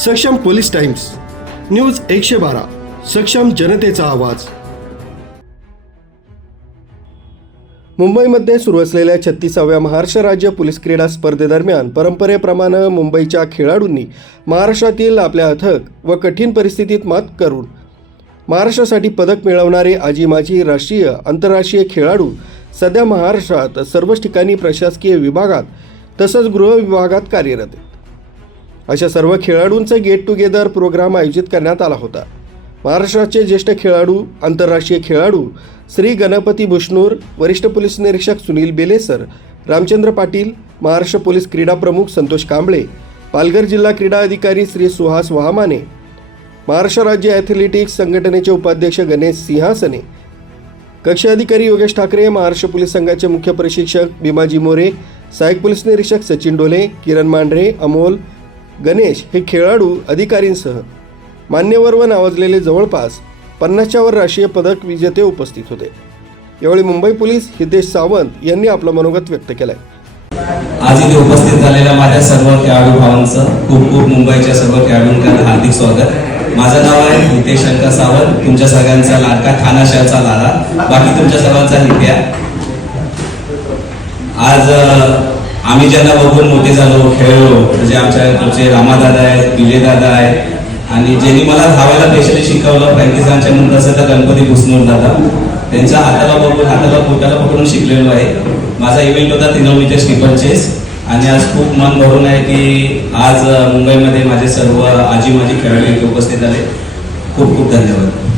सक्षम police times, news 112, सक्षम जनतेचा आवाज। मुंबईमध्ये सुरू असलेल्या 36व्या महाराष्ट्र राज्य पोलीस क्रीडा स्पर्धेदरम्यान परंपरेप्रमाणे मुंबईच्या खेळाडूंनी महाराष्ट्रातील आपल्या अथक व कठीण परिस्थितीत मात करून महाराष्ट्रासाठी पदक मिळवणारे आजी माजी राष्ट्रीय आंतरराष्ट्रीय खेळाडू सध्या महाराष्ट्रात सर्वच ठिकाणी प्रशासकीय विभागात तसंच गृह विभागात कार्यरत आहेत। अशा सर्व खेळाडूंचे गेट टुगेदर प्रोग्राम आयोजित करण्यात आला होता। महाराष्ट्राचे ज्येष्ठ खेळाडू आंतरराष्ट्रीय खेळाडू श्री गणपती बुशनूर, वरिष्ठ पोलीस निरीक्षक सुनील बेलेसर, रामचंद्र पाटील, महाराष्ट्र पोलीस क्रीडा प्रमुख संतोष कांबळे, पालघर जिल्हा क्रीडा अधिकारी श्री सुहास वाहमाने, महाराष्ट्र राज्य ॲथलेटिक्स संघटनेचे उपाध्यक्ष गणेश सिंहासने, कक्ष अधिकारी योगेश ठाकरे, महाराष्ट्र पोलीस संघाचे मुख्य प्रशिक्षक भीमाजी मोरे, सहाय्यक पोलीस निरीक्षक सचिन डोले, किरण मांढरे, अमोल, गणेश हे खेळाडू अधिकारींसह मान्यवर व नावाजलेले जवळपास 50च्या वर राष्ट्रीय पदक विजेते उपस्थित होते। यावेळी मुंबई पोलीस हितेश सावंत यांनी आपलं मनोगत व्यक्त केलंय। आज इथे उपस्थित झालेल्या माझ्या सर्व खेळाडू भावांचं खूप मुंबईच्या सर्व खेळाडूंकडे हार्दिक स्वागत। माझं नाव आहे हितेश शंकर सावंत, तुमच्या सगळ्यांचा लाडका ठाण्याशहरचा लाडा, बाकी तुमच्या सर्वांचा हित्या। आज आम्ही ज्यांना बघून मोठे झालो, खेळलो, म्हणजे आमचे रामादादा आहेत, विजयदादा आहेत, आणि ज्यांनी मला धावायला स्पेशली शिकवलं फ्रँकिसांच्या म्हणून असेल तर गणपती बुसनूर दादा, त्यांच्या हाताला बघून हाताला पोटाला पकडून शिकलेलो आहे। माझा इव्हेंट होता 3 मीटर स्टीपल चेस, आणि आज खूप मन भरून आहे की आज मुंबईमध्ये माझे सर्व आजी माजी खेळाडू उपस्थित आले। खूप खूप धन्यवाद।